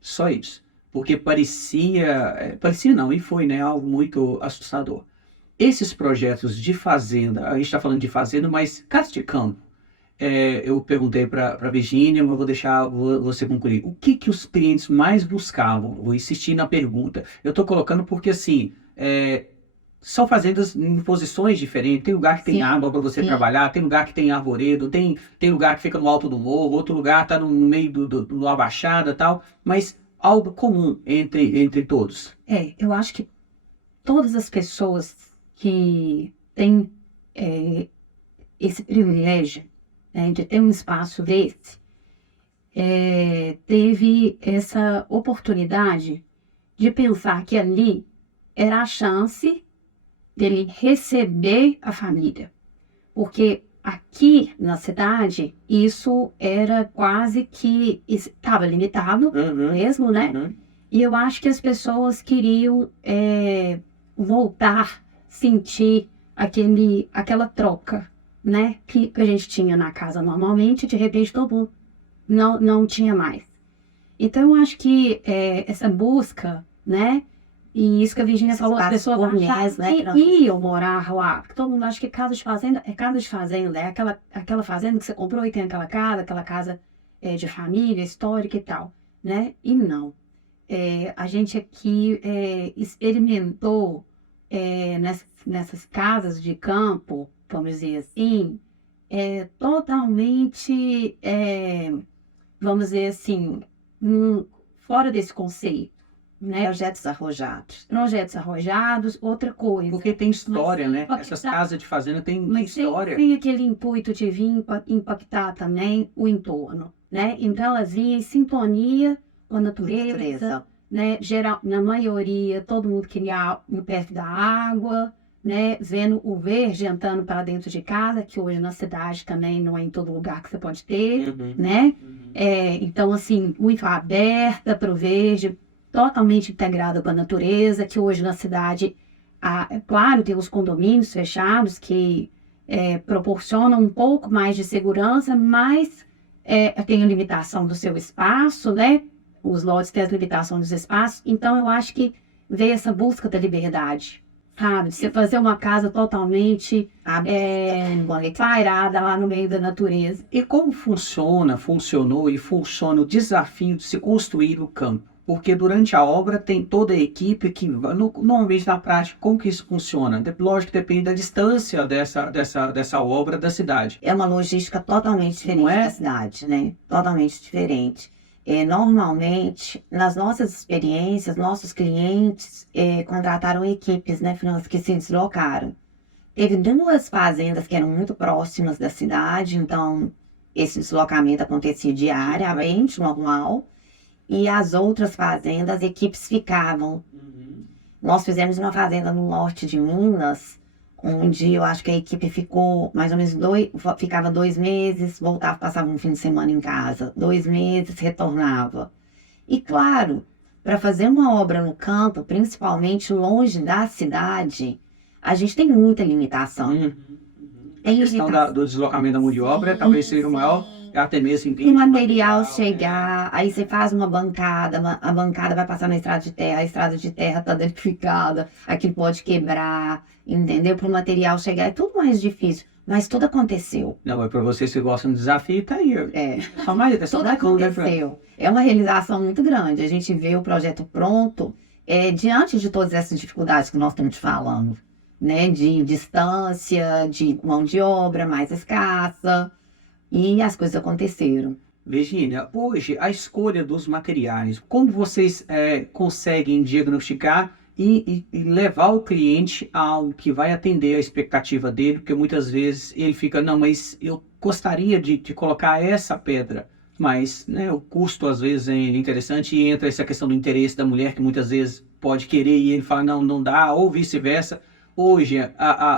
só isso. Porque parecia não, e foi, né, algo muito assustador. Esses projetos de fazenda, a gente está falando de fazenda, mas casa de campo, eu perguntei para a Virgínia, mas vou deixar você concluir. O que os clientes mais buscavam? Vou insistir na pergunta. Eu estou colocando porque, assim, são fazendas em posições diferentes. Tem lugar que tem água para você trabalhar, tem lugar que tem arvoredo, tem lugar que fica no alto do morro, outro lugar está no meio do abaixada e tal, mas algo comum entre todos. Eu acho que todas as pessoas que têm esse privilégio, né, de ter um espaço desse, teve essa oportunidade de pensar que ali era a chance dele receber a família. Porque aqui na cidade, isso era quase que estava limitado mesmo, né? E eu acho que as pessoas queriam voltar, sentir aquela troca, né? Que a gente tinha na casa normalmente, de repente todo mundo não tinha mais. Então eu acho que essa busca, né? E isso que a Virgínia falou, as pessoas achavam que iam morar lá. Porque todo mundo acha que casa de fazenda é casa de fazenda, é aquela fazenda que você comprou e tem aquela casa de família, histórica e tal, né? E não. A gente aqui experimentou nessas casas de campo, vamos dizer assim, totalmente, vamos dizer assim, fora desse conceito. Né? Projetos arrojados, outra coisa. Porque tem história, né? Essas casas de fazenda têm história. Tem aquele intuito de vir impactar também o entorno, né? Então elas vinham em sintonia com a natureza. Né? Na maioria, todo mundo queria perto da água, né? Vendo o verde entrando para dentro de casa, que hoje na cidade também não é em todo lugar que você pode ter, né? Então, assim, muito aberta para o verde, totalmente integrada com a natureza, que hoje na cidade, claro, tem os condomínios fechados que proporcionam um pouco mais de segurança, mas tem a limitação do seu espaço, né? Os lotes têm a limitação dos espaços, então eu acho que veio essa busca da liberdade, sabe? De você fazer uma casa totalmente pairada lá no meio da natureza. E como funcionou e funciona o desafio de se construir o campo? Porque durante a obra tem toda a equipe que, normalmente na prática, como que isso funciona? Lógico que depende da distância dessa obra da cidade. É uma logística totalmente diferente da cidade, né? Totalmente diferente. Normalmente, nas nossas experiências, nossos clientes contrataram equipes, né, que se deslocaram. Teve 2 fazendas que eram muito próximas da cidade, então esse deslocamento acontecia diariamente, normal. E as outras fazendas, equipes ficavam. Nós fizemos uma fazenda no norte de Minas, onde eu acho que a equipe ficou mais ou menos ficava 2 meses, voltava, passava um fim de semana em casa, 2 meses, retornava. E claro, para fazer uma obra no campo, principalmente longe da cidade, a gente tem muita limitação. A questão do deslocamento da mão de obra talvez seja o maior. Até mesmo o material chegar, aí você faz uma bancada, a bancada vai passar na estrada de terra, a estrada de terra está danificada, aquilo pode quebrar, entendeu? Para o material chegar é tudo mais difícil, mas tudo aconteceu. Não, mas para vocês que gostam de desafio, tá aí. Tudo aconteceu. É uma realização muito grande, a gente vê o projeto pronto, diante de todas essas dificuldades que nós estamos falando, né? De distância, de mão de obra mais escassa. E as coisas aconteceram. Virgínia, hoje a escolha dos materiais, como vocês conseguem diagnosticar e levar o cliente a algo que vai atender a expectativa dele? Porque muitas vezes ele fica, não, mas eu gostaria de colocar essa pedra, mas né, o custo às vezes é interessante e entra essa questão do interesse da mulher que muitas vezes pode querer e ele fala, não dá, ou vice-versa. Hoje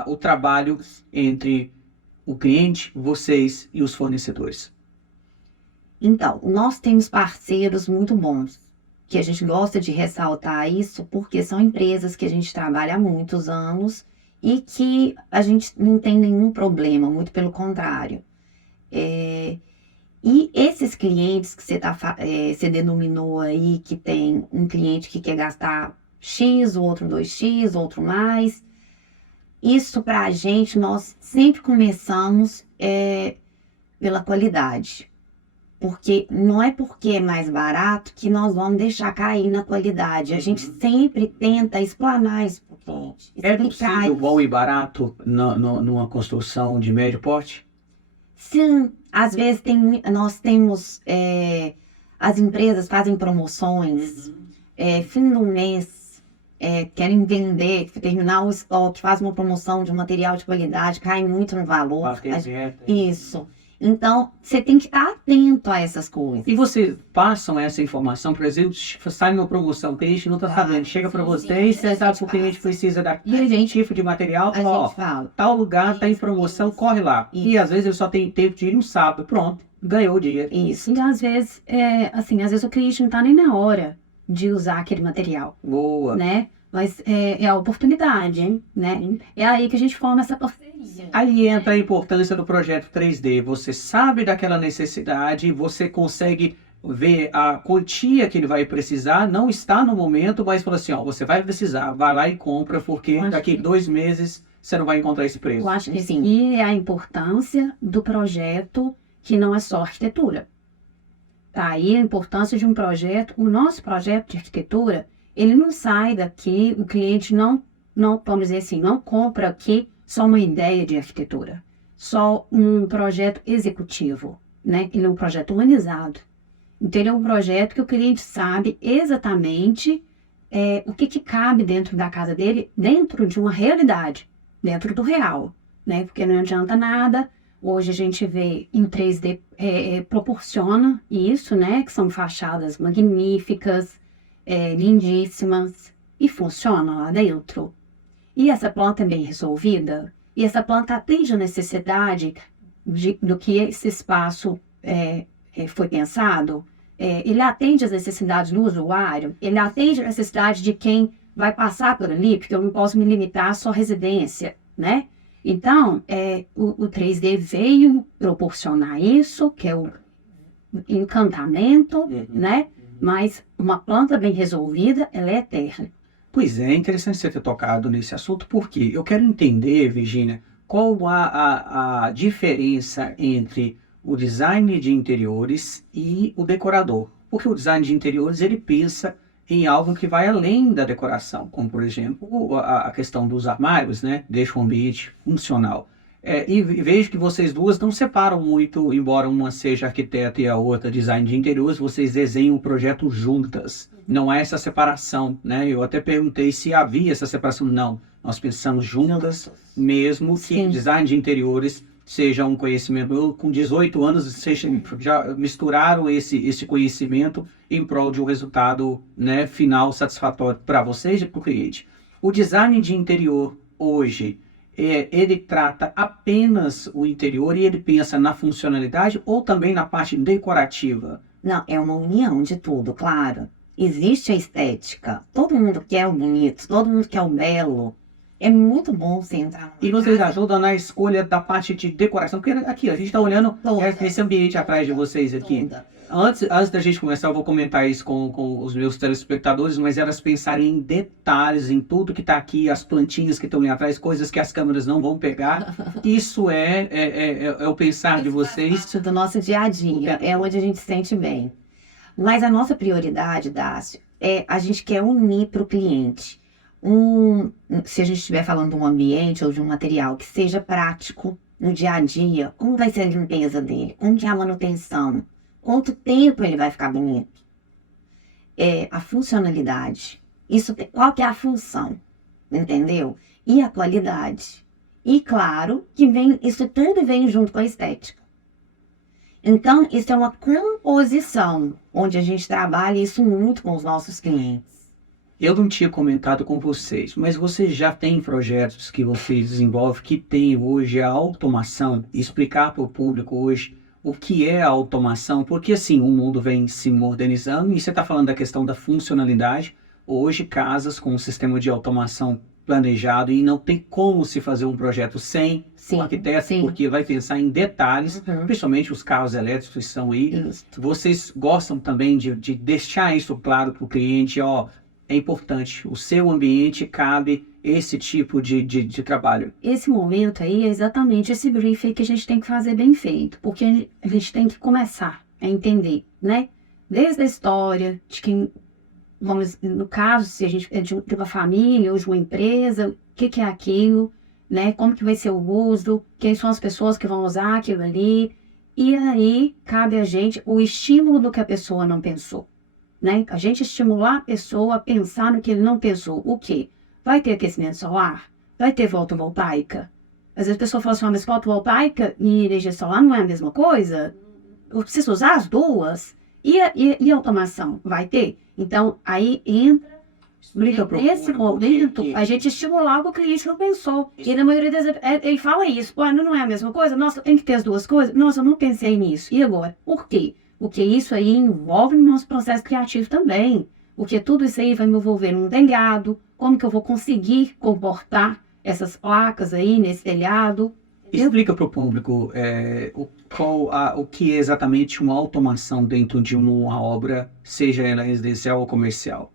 o trabalho entre o cliente, vocês e os fornecedores. Então, nós temos parceiros muito bons, que a gente gosta de ressaltar isso, porque são empresas que a gente trabalha há muitos anos e que a gente não tem nenhum problema, muito pelo contrário. E esses clientes que você denominou aí, que tem um cliente que quer gastar X, o outro 2X, outro mais, isso para a gente, nós sempre começamos pela qualidade. Porque não é porque é mais barato que nós vamos deixar cair na qualidade. A gente sempre tenta explanar isso para o cliente. É possível bom e barato numa construção de médio porte? Sim, às vezes nós temos, as empresas fazem promoções, fim do mês, querem vender, terminar o estoque, faz uma promoção de material de qualidade, cai muito no valor. Isso. Então, você tem que estar atento a essas coisas. E vocês passam essa informação, por exemplo, sai uma promoção, o cliente não está sabendo, chega para vocês, você sabe que o cliente precisa daquele tipo de material, A ó, gente fala. tal lugar está em promoção, corre lá. E às vezes ele só tem tempo de ir no sábado, pronto, ganhou o dinheiro. Isso. E às vezes, às vezes o cliente não está nem na hora de usar aquele material, Boa. né? Mas é a oportunidade, hein? Né? É aí que a gente forma essa parceria. Aí entra a importância do projeto 3D. Você sabe daquela necessidade, você consegue ver a quantia que ele vai precisar, não está no momento, mas fala assim, ó, você vai precisar, vai lá e compra, porque Acho daqui que- 2 meses você não vai encontrar esse preço. Eu acho que Sim. aqui é a importância do projeto que não é só arquitetura. Tá aí a importância de um projeto. O nosso projeto de arquitetura, ele não sai daqui, o cliente não, vamos dizer assim, não compra aqui só uma ideia de arquitetura, só um projeto executivo, né? Ele é um projeto humanizado. Então, ele é um projeto que o cliente sabe exatamente o que cabe dentro da casa dele, dentro de uma realidade, dentro do real, né? Porque não adianta nada. Hoje a gente vê em 3D proporciona isso, né? Que são fachadas magníficas, lindíssimas, e funciona lá dentro. E essa planta é bem resolvida, e essa planta atende a necessidade do que esse espaço foi pensado. Ele atende às necessidades do usuário, ele atende às necessidades de quem vai passar por ali, porque eu não posso me limitar à só residência, né? Então, o 3D veio proporcionar isso, que é o encantamento, né? Mas uma planta bem resolvida, ela é eterna. Pois é interessante você ter tocado nesse assunto, porque eu quero entender, Virgínia, qual a diferença entre o design de interiores e o decorador. Porque o design de interiores, ele pensa em algo que vai além da decoração, como, por exemplo, a questão dos armários, né? Deixa o ambiente funcional. E vejo que vocês duas não separam muito, embora uma seja arquiteta e a outra design de interiores, vocês desenham o projeto juntas. Não há essa separação, né? Eu até perguntei se havia essa separação. Não, nós pensamos juntas, mesmo que Sim. design de interiores seja um conhecimento. Eu, com 18 anos, já misturaram esse conhecimento em prol de um resultado, né, final satisfatório para vocês e para o cliente. O design de interior hoje, ele trata apenas o interior e ele pensa na funcionalidade ou também na parte decorativa? Não, é uma união de tudo, claro. Existe a estética. Todo mundo quer o bonito, todo mundo quer o belo. É muito bom você entrar E numa vocês casa ajudam na escolha da parte de decoração? Porque aqui, a gente está olhando toda, esse ambiente atrás de vocês aqui. toda. Antes da gente começar, eu vou comentar isso com os meus telespectadores, mas elas pensarem em detalhes, em tudo que está aqui, as plantinhas que estão ali atrás, coisas que as câmeras não vão pegar. Isso é o pensar de vocês. Parte do nosso dia a dia, é onde a gente se sente bem. Mas a nossa prioridade, Dácio, a gente quer unir para o cliente. Se a gente estiver falando de um ambiente ou de um material que seja prático no dia a dia, como vai ser a limpeza dele? Como que é a manutenção? Quanto tempo ele vai ficar bonito? A funcionalidade. Qual que é a função? Entendeu? E a qualidade. E claro que isso tudo vem junto com a estética. Então, isso é uma composição, onde a gente trabalha isso muito com os nossos clientes. Eu não tinha comentado com vocês, mas vocês já têm projetos que vocês desenvolvem que tem hoje a automação? Explicar para o público hoje o que é a automação, porque assim, o mundo vem se modernizando e você está falando da questão da funcionalidade. Hoje, casas com um sistema de automação planejado e não tem como se fazer um projeto sem Sim, o arquiteto, sim. porque vai pensar em detalhes, principalmente os carros elétricos que são aí. Isso. Vocês gostam também de deixar isso claro para o cliente, ó, é importante, o seu ambiente cabe esse tipo de trabalho. Esse momento aí é exatamente esse briefing que a gente tem que fazer bem feito, porque a gente tem que começar a entender, né? Desde a história de quem, no caso, se a gente é de uma família ou de uma empresa, o que é aquilo, né? Como que vai ser o uso, quem são as pessoas que vão usar aquilo ali, e aí cabe a gente o estímulo do que a pessoa não pensou, né? A gente estimular a pessoa a pensar no que ele não pensou. O quê? Vai ter aquecimento solar? Vai ter fotovoltaica? Às vezes a pessoa fala assim, mas fotovoltaica e energia solar não é a mesma coisa? Eu preciso usar as duas? E a automação? Vai ter? Então, aí entra, Explica pro nesse público momento, que- a gente estimular o que o cliente não pensou. E na maioria das vezes, ele fala isso, pô, não é a mesma coisa? Nossa, eu tenho que ter as duas coisas? Nossa, eu não pensei nisso. E agora? Por quê? Porque isso aí envolve o nosso processo criativo também. Porque tudo isso aí vai me envolver num telhado, como que eu vou conseguir comportar essas placas aí nesse telhado. Explica para o público o que é exatamente uma automação dentro de uma obra, seja ela residencial ou comercial.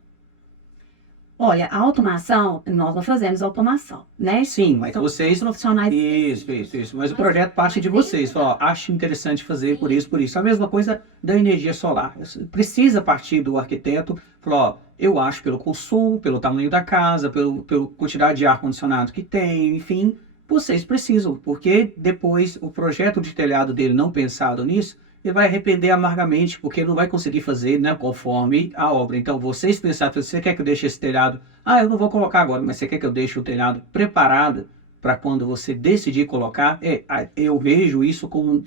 Olha, a automação, nós não fazemos automação, né? Sim, mas Então, vocês... profissionais. Isso. Mas o projeto parte de vocês. Ó, acho interessante fazer por isso, por isso. A mesma coisa da energia solar. Precisa partir do arquiteto. Falou, ó, eu acho pelo consumo, pelo tamanho da casa, pela quantidade de ar-condicionado que tem, enfim, vocês precisam. Porque depois o projeto de telhado dele não pensado nisso, ele vai arrepender amargamente, porque não vai conseguir fazer, né, conforme a obra. Então, vocês pensaram, você quer que eu deixe esse telhado? Ah, eu não vou colocar agora, mas você quer que eu deixe o telhado preparado para quando você decidir colocar? Eu vejo isso como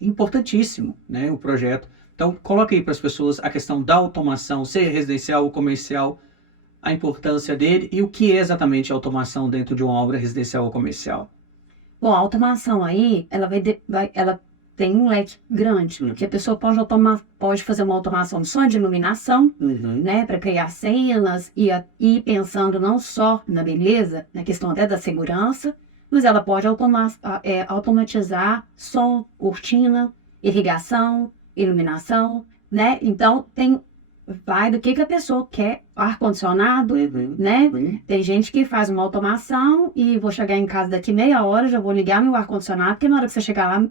importantíssimo, né, o projeto. Então, coloque aí para as pessoas a questão da automação, seja residencial ou comercial, a importância dele e o que é exatamente a automação dentro de uma obra residencial ou comercial. Bom, a automação aí, ela tem um leque grande, porque a pessoa pode fazer uma automação só de iluminação, né, para criar cenas e ir pensando não só na beleza, na questão até da segurança, mas ela pode automatizar som, cortina, irrigação, iluminação, né? Então, vai do que a pessoa quer, ar-condicionado, né? Tem gente que faz uma automação e vou chegar em casa daqui meia hora, já vou ligar meu ar-condicionado, porque na hora que você chegar lá,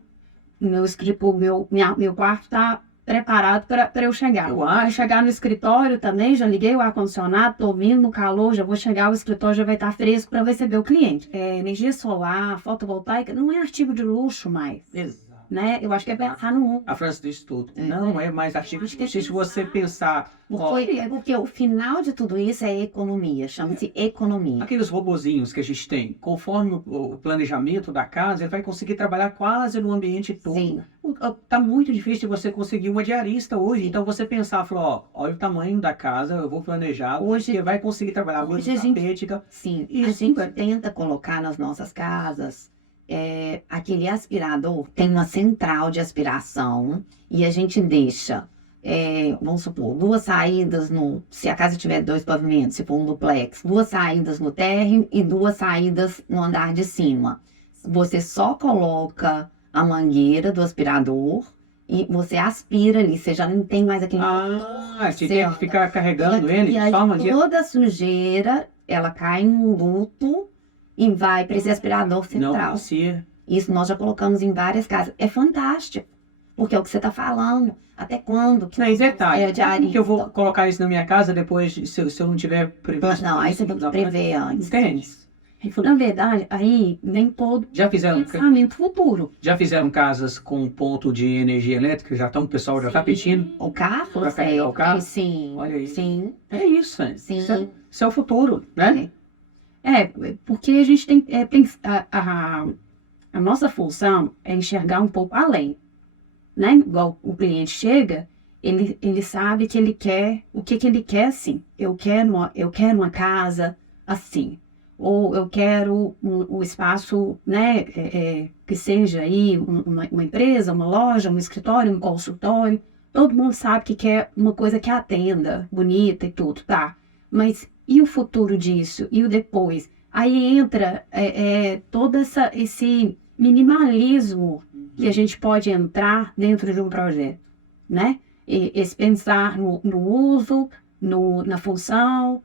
meu quarto está preparado para eu chegar. Eu Vai chegar no escritório também, já liguei o ar-condicionado, estou vindo no calor, já vou chegar, o escritório já vai estar fresco para receber o cliente. Energia solar, fotovoltaica, não é artigo de luxo mais, Exato. né? Eu acho que é pensar no... A França diz tudo. Não é mais artigo de luxo. Se você pensar... Porque o final de tudo isso é economia, chama-se economia. Aqueles robozinhos que a gente tem, conforme o planejamento da casa, ele vai conseguir trabalhar quase no ambiente todo. Sim. Tá muito difícil você conseguir uma diarista hoje. Então você pensar, falou, ó, olha o tamanho da casa, eu vou planejar. Hoje você vai conseguir trabalhar muito tapética. Sim, Isso. a gente tenta colocar nas nossas casas aquele aspirador, tem uma central de aspiração e a gente deixa, vamos supor, duas saídas se a casa tiver 2 pavimentos, se for um duplex, 2 saídas no térreo e 2 saídas no andar de cima. Você só coloca a mangueira do aspirador e você aspira ali, você já não tem mais aquele... Você tem que ficar carregando ele, E aí só a mangueira. toda a sujeira, ela cai num duto e vai para esse aspirador Não central. precisa. Isso nós já colocamos em várias casas. É fantástico, porque é o que você está falando. Até quando? Não, e detalhe, diarista. que eu vou colocar isso na minha casa depois, se eu não tiver previsto. Não, aí você tem que prever antes. Entende? Na verdade, aí nem todo Já fizeram pensamento futuro. casas com ponto de energia elétrica? Já o pessoal já está pedindo. O carro? Pra carregar o carro? Sim. Olha aí. Sim. É isso, né? Sim. Isso é o futuro, né? Porque a gente tem a nossa função é enxergar um pouco além, né? Igual o cliente chega, ele sabe que ele quer, o que ele quer, sim. Eu quero uma casa assim, ou eu quero um espaço, né, que seja aí uma empresa, uma loja, um escritório, um consultório. Todo mundo sabe que quer uma coisa que atenda, bonita e tudo, tá? Mas e o futuro disso? E o depois? Aí entra todo esse minimalismo que a gente pode entrar dentro de um projeto, né? Esse pensar no uso, na função,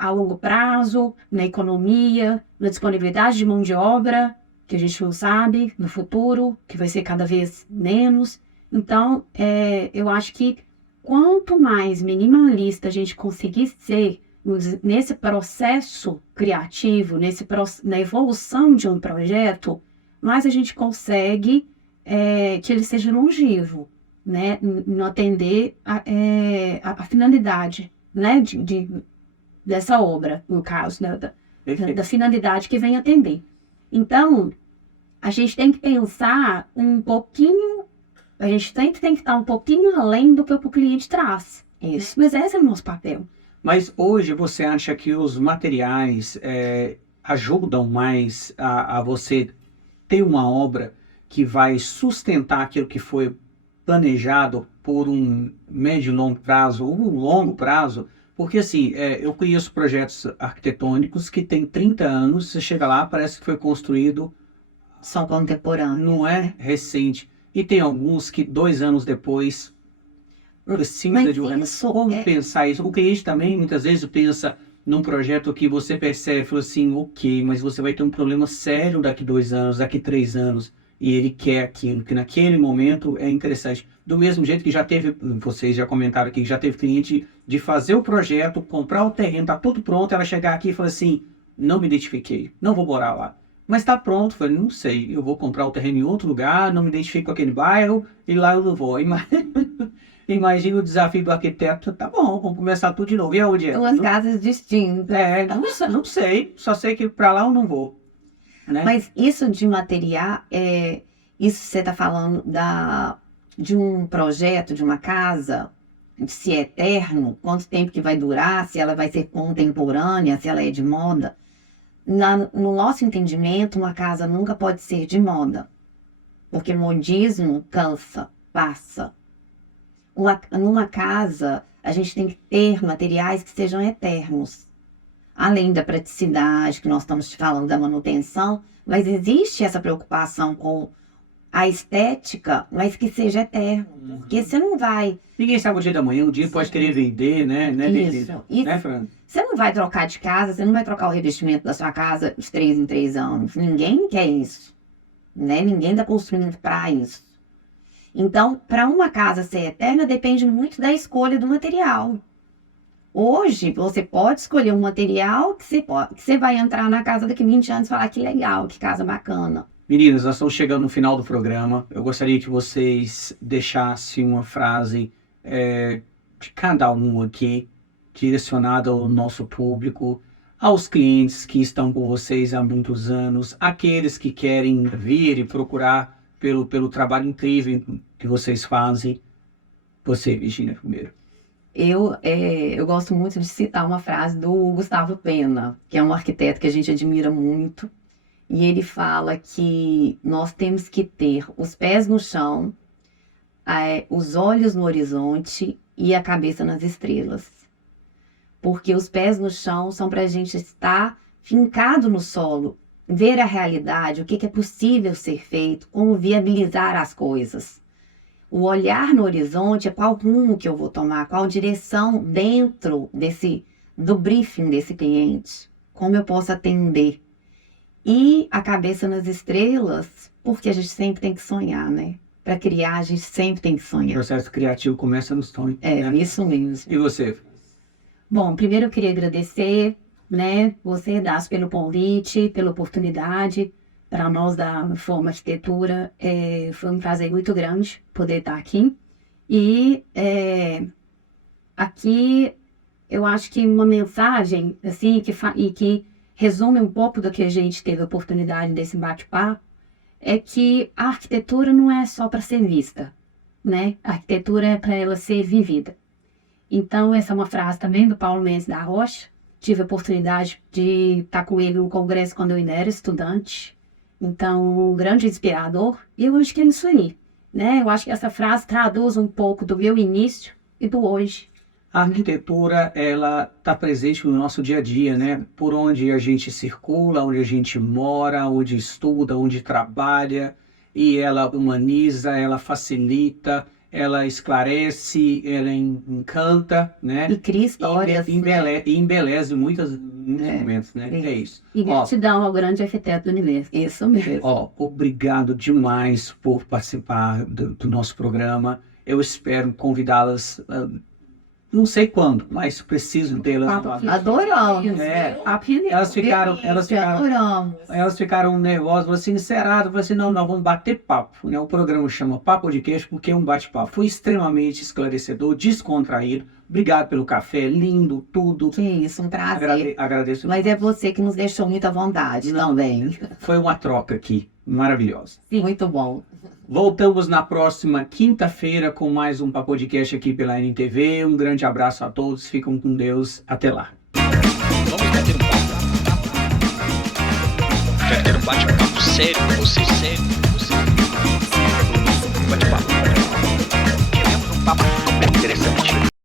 a longo prazo, na economia, na disponibilidade de mão de obra, que a gente não sabe, no futuro, que vai ser cada vez menos. Então, eu acho que quanto mais minimalista a gente conseguir ser nesse processo criativo, na evolução de um projeto, mais a gente consegue que ele seja longevo, né? No atender a finalidade, né? dessa obra, no caso, da finalidade que vem atender. Então, a gente tem que pensar um pouquinho, a gente sempre tem que estar um pouquinho além do que o cliente traz. Isso. Mas esse é o nosso papel. Mas hoje você acha que os materiais ajudam mais a você ter uma obra que vai sustentar aquilo que foi planejado por um médio e longo prazo, ou um longo prazo? Porque assim, eu conheço projetos arquitetônicos que têm 30 anos, você chega lá, parece que foi construído, São contemporâneos. não é recente. E tem alguns que 2 anos depois precisa Mas de um isso Como é- pensar isso? O cliente também muitas vezes pensa num projeto que você percebe, fala assim, ok, mas você vai ter um problema sério daqui 2 anos, daqui 3 anos, e ele quer aquilo, que naquele momento é interessante. Do mesmo jeito que já teve, vocês já comentaram aqui, que já teve cliente de fazer o projeto, comprar o terreno, tá tudo pronto, ela chegar aqui e falar assim, não me identifiquei, não vou morar lá. Mas tá pronto, falei, não sei, eu vou comprar o terreno em outro lugar, não me identifico com aquele bairro, e lá eu não vou. Imagina o desafio do arquiteto, tá bom, vamos começar tudo de novo. E aonde é? Duas casas distintas. Não sei, só sei que pra lá eu não vou. Né? Mas isso de material, isso você está falando de um projeto, de uma casa, se é eterno, quanto tempo que vai durar, se ela vai ser contemporânea, se ela é de moda. No nosso entendimento, uma casa nunca pode ser de moda, porque modismo cansa, passa. Numa casa, a gente tem que ter materiais que sejam eternos. Além da praticidade, que nós estamos falando da manutenção, mas existe essa preocupação com a estética, mas que seja eterno. Porque você não vai... Ninguém sabe o dia da manhã, um dia pode querer vender, né? Isso. Né, Fran? Você não vai trocar de casa, você não vai trocar o revestimento da sua casa de 3 em 3 anos. Ninguém quer isso. Né? Ninguém está construindo para isso. Então, para uma casa ser eterna, depende muito da escolha do material. Hoje, você pode escolher um material que você vai entrar na casa daqui a 20 anos e falar que legal, que casa bacana. Meninas, nós estamos chegando no final do programa. Eu gostaria que vocês deixassem uma frase de cada um aqui, direcionada ao nosso público, aos clientes que estão com vocês há muitos anos, aqueles que querem vir e procurar pelo trabalho incrível que vocês fazem. Você, Virginia, primeiro. Eu gosto muito de citar uma frase do Gustavo Pena, que é um arquiteto que a gente admira muito, e ele fala que nós temos que ter os pés no chão, os olhos no horizonte e a cabeça nas estrelas. Porque os pés no chão são para a gente estar fincado no solo, ver a realidade, o que é possível ser feito, como viabilizar as coisas. O olhar no horizonte é qual rumo que eu vou tomar, qual direção dentro do briefing desse cliente, como eu posso atender. E a cabeça nas estrelas, porque a gente sempre tem que sonhar, né? Para criar, a gente sempre tem que O sonhar. processo criativo começa nos sonhos. É, né? isso mesmo. E você? Bom, primeiro eu queria agradecer, né, você, Das, pelo convite, pela oportunidade. Para nós da Forma Arquitetura, foi um prazer muito grande poder estar aqui. E aqui eu acho que uma mensagem assim, que resume um pouco do que a gente teve a oportunidade desse bate-papo, é que a arquitetura não é só para ser vista, né? A arquitetura é para ela ser vivida. Então, essa é uma frase também do Paulo Mendes da Rocha. Tive a oportunidade de estar com ele no congresso quando eu ainda era estudante. Então, um grande inspirador. E eu acho que é isso aí, né? Eu acho que essa frase traduz um pouco do meu início e do hoje. A arquitetura, ela está presente no nosso dia a dia, né? Por onde a gente circula, onde a gente mora, onde estuda, onde trabalha. E ela humaniza, ela facilita, ela esclarece, ela encanta, né? E cria histórias. E embeleza muitos momentos, né? Sim. É isso. E gratidão ao grande arquiteto do universo. Isso mesmo. Obrigado demais por participar do nosso programa. Eu espero convidá-las, não sei quando, mas preciso tê-las. Adoramos. Elas ficaram nervosas, falaram assim, encerrado, falaram assim, não, nós vamos bater papo, né? O programa chama Papo de Queixo porque é um bate-papo. Foi extremamente esclarecedor, descontraído, Obrigado pelo café, lindo, tudo. Que isso, um prazer. Agradeço. Mas é você que nos deixou muita vontade também. Foi uma troca aqui, maravilhosa. Muito bom. Voltamos na próxima quinta-feira com mais um podcast aqui pela NTV. Um grande abraço a todos, ficam com Deus, até lá. Vamos bater um papo. Quero ter um bate-papo sério com você, sério com você. Bate-papo. Queremos um papo interessante.